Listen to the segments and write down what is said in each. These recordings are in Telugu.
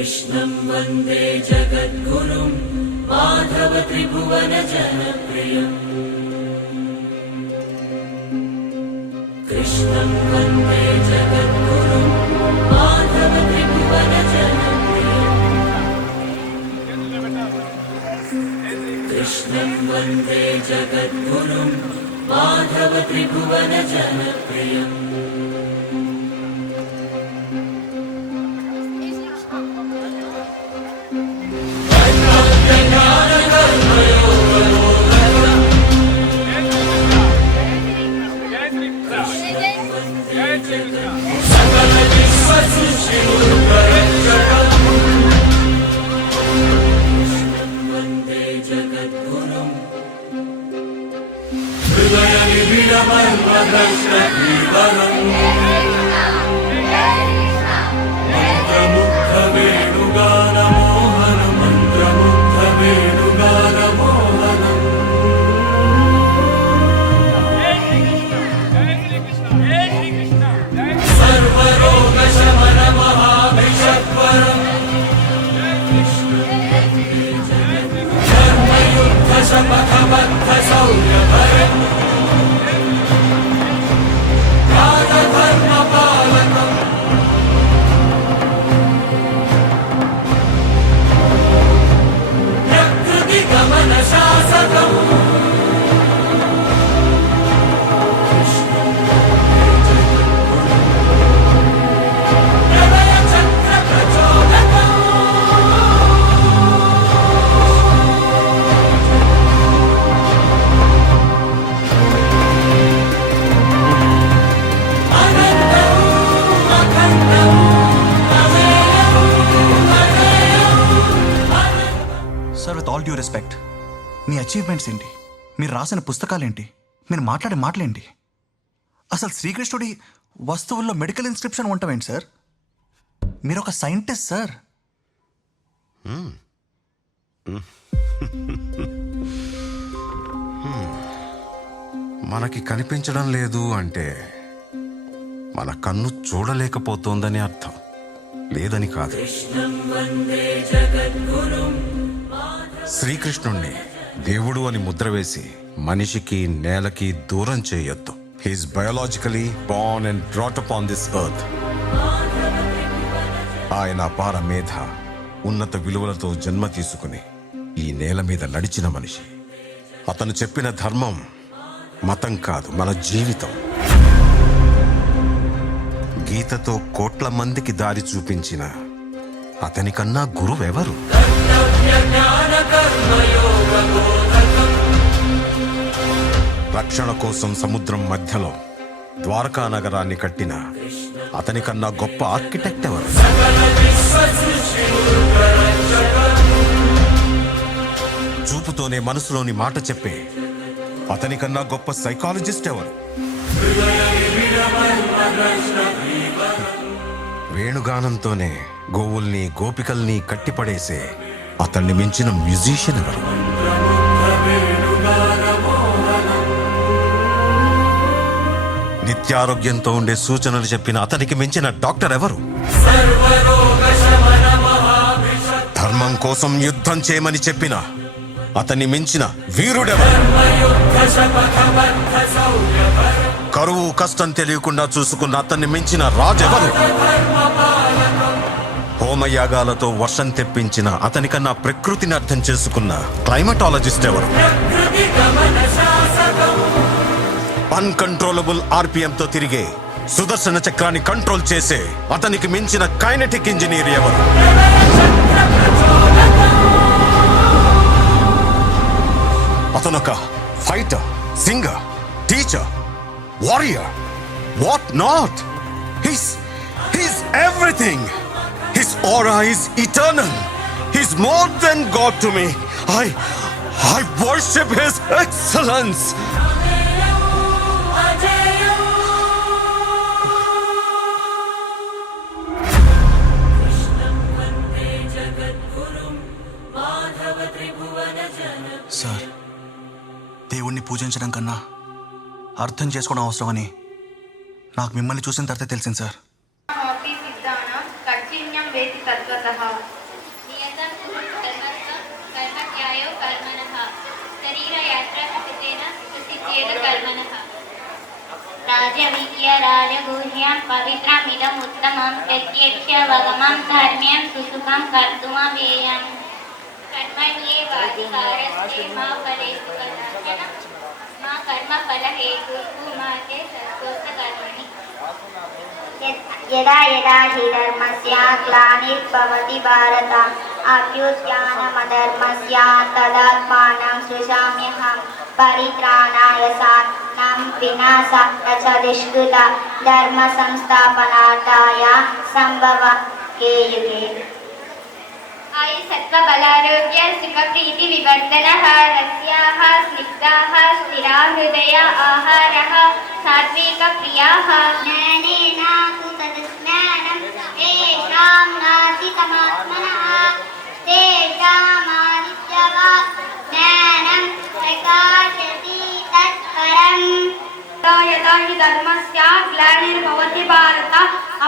कृष्णं वन्दे जगद्गुरुं माधव त्रिभुवन जनप्रियम् कृष्णं वन्दे जगद्गुरुं माधव त्रिभुवन जनप्रियम् कृष्णं वन्दे जगद्गुरुं माधव त्रिभुवन जनप्रियम् वन्दे जगद्गुरुं हृदयनिबिडमर्मदर्शकीवरम् मन्त्रमुग्धवेणुगानमोहनं मन्त्रमुग्धवेणुगानमोहनं सर्वरोगशमनमहाभिषक्वरम् धर्मयुद्धशपथबद्धशौर्यभरम् राजधर्मपालकम् प्रकृतिगमनशासकम् sir with all due respect, మీ అచీవ్మెంట్స్ ఏంటి, మీరు రాసిన పుస్తకాలేంటి, మీరు మాట్లాడే మాటలేంటి? అసలు శ్రీకృష్ణుడి వస్తువుల్లో మెడికల్ ఇన్స్క్రిప్షన్ ఉంటామేంటి సార్? మీరు ఒక సైంటిస్ట్ సార్. మనకి కనిపించడం లేదు అంటే మన కన్ను చూడలేకపోతోందని అర్థం, లేదని కాదు. శ్రీకృష్ణుణ్ణి దేవుడు అని ముద్ర వేసి మనిషికి నేలకి దూరం చేయొద్దు. He's biologically born and brought up on this earth. ఆయన అపార మేధ, ఉన్నత విలువలతో జన్మ తీసుకుని ఈ నేల మీద నడిచిన మనిషి. అతను చెప్పిన ధర్మం మతం కాదు, మన జీవితం. గీతతో కోట్ల మందికి దారి చూపించిన అతనికన్నా గురువెవరు? రక్షణ కోసం సముద్రం మధ్యలో ద్వారకా నగరాన్ని కట్టిన అతనికన్నా గొప్ప ఆర్కిటెక్ట్ ఎవరు? చూపుతోనే మనసులోని మాట చెప్పే అతనికన్నా గొప్ప సైకాలజిస్ట్ ఎవరు? వేణుగానంతోనే గోవుల్ని గోపికల్ని కట్టిపడేసే అతన్ని మించిన మ్యూజిషియన్ ఎవరు? నిత్యారోగ్యంతో ఉండే సూచనలు చెప్పిన అతనికి మించిన డాక్టర్ ఎవరు? ధర్మం కోసం యుద్ధం చేయమని చెప్పిన అతన్ని మించిన వీరుడెవరు? కరువు కష్టం తెలియకుండా చూసుకున్న అతన్ని మించిన రాజెవరు? హోమయాగాలతో వర్షం తెప్పించిన అతనికన్నా ప్రకృతిని అర్థం చేసుకున్న క్లైమటాలజిస్ట్ ఎవరు? అన్కంట్రోలబుల్ ఆర్పిఎంతో తిరిగే సుదర్శన చక్రాన్ని కంట్రోల్ చేసే అతనికి మించిన కైనెటిక్ ఇంజనీర్ ఎవరు? అతనొక fighter, singer, teacher, warrior, what not. He's everything. His aura is eternal. He's more than God to me. I worship His excellence. Sir, దేవుణ్ణి పూజించడం కన్నా అర్థం చేసుకోవడం అవసరమని నాకు మిమ్మల్ని చూసిన తర్వాత తెలిసింది సార్. వేతి తత్వతః कर्मणः राजविद्या राजगुह्यं पवित्रमिदमुत्तमं प्रत्यक्षवगमं धर्म्यं सुसुखं कर्तुमवेयम् कर्मण्येवाधिकारस्ते मा फलेषु कदाचन मा कर्मफलहेतुः मा ते सर्वोत्तकर्मणि यदा यदा हि धर्मस्य ग्लानिर्भवति भारत अभ्युत्थानमधर्मस्य तदात्मानं सृजाम्यहं परित्राणाय साधनं विनाशाय च दुष्कृता धर्मसंस्थापनार्थाय सम्भवे युगे आयु सत्त्वबलारोग्य सुखप्रीति विवर्धनः रस्याः स्निग्धाः स्थिरा हृदय आहारः सात्विकप्रियाः ज्ञानेन तु तदज्ञानं तेषां नासितमात्मनः तेषामादित्यवा ज्ञानं प्रकाशति तत्परम् यदा हि धर्मस्य ग्लानिर्भवति भारत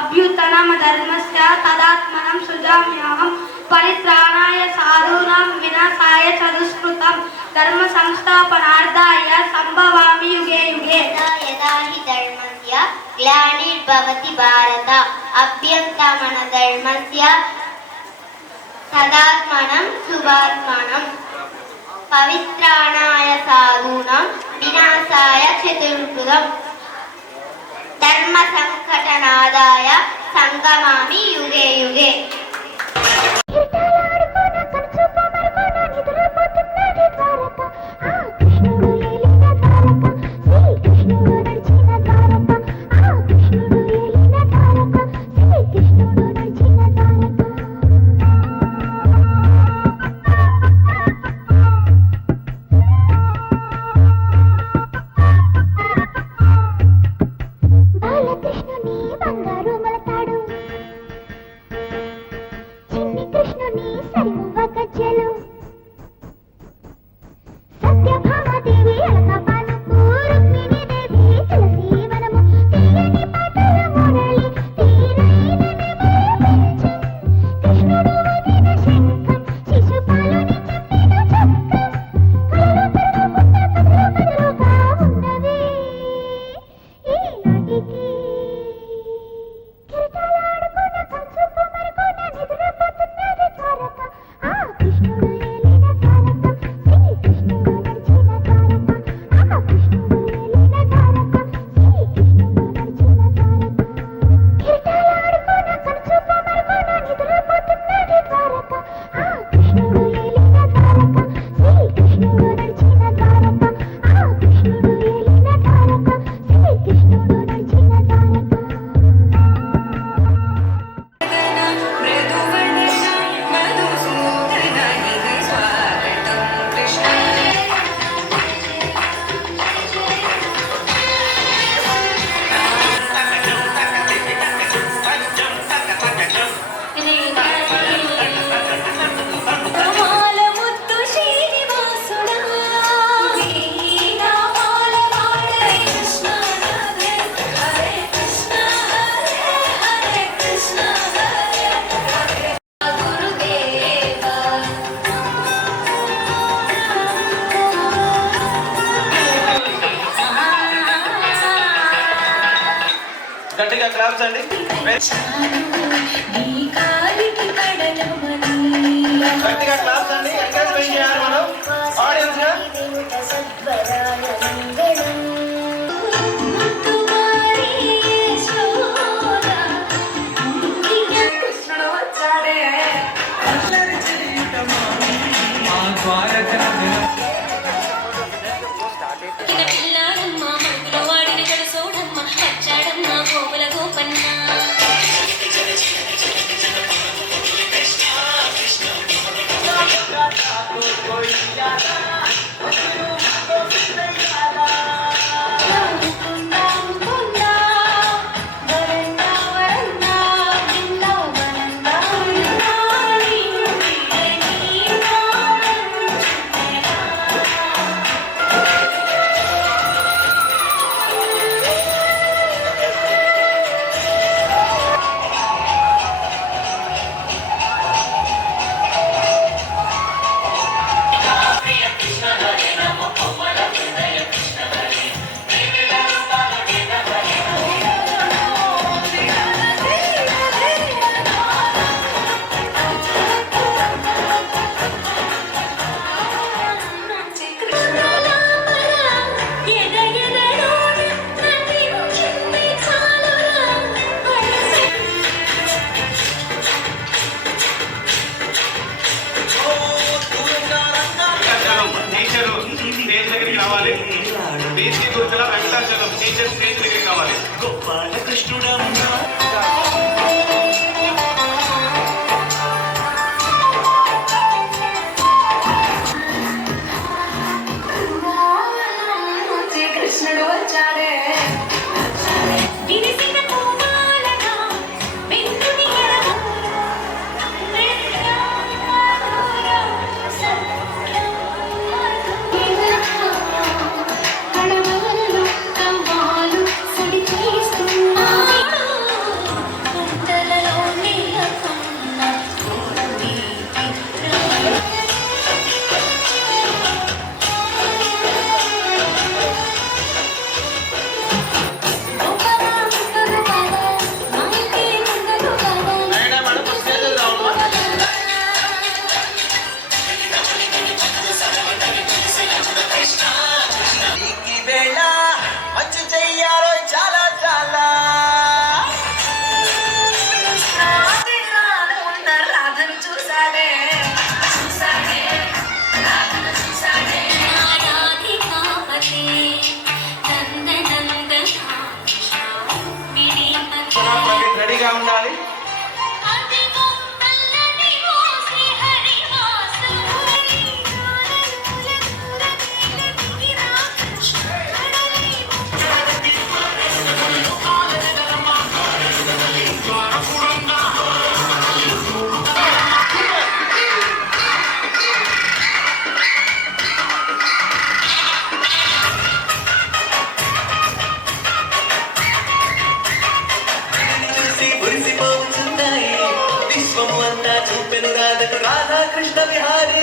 अभ्युत्थानमधर्मस्य तदात्मानं सृजाम्यहं परित्राणाय साधूनां विनाशाय च दुष्कृतं धर्मसंस्थापनार्थाय सम्भवामि युगे युगे यदा हि धर्मस्य ग्लानिर्भवति भारत अभ्युत्थानमधर्मस्य तदात्मानं शुभात्मानं पवित्राणाय साधूनां विनाशाय च दुष्कृतं धर्मसंघटनादाय संगमामि युगे युगे గట్టిగా క్లాప్స్ అండి. గట్టిగా క్లాప్స్ అండి. ఎంకరేజ్మెంట్ చేయాలి మనం ఆడియన్స్ గా. కృష్ణుడు వచ్చాడే అల్లరి చేయటమా మా ద్వారక Go, కృష్ణుడమ్మా శ్రీకృష్ణుడు వచ్చాడే విరిసిన పూమాలగా వెంటుని కడవలలో కవ్వాలు సడి చేస్తున్నాడు గుంటలలో నీలకున్న నాయనా మేడం స్టేజ్ రావమ్మా ఈ వేళ మంచి చెయ్యారో చాలా చాలా ఉన్న రాధను చూసాడే ప్రదీప్ రెడీగా ఉండాలి చూసి మురిసిపోతున్నాయి విశ్వము అంతా చూపెను రాధకు రాధాకృష్ణ విహారీ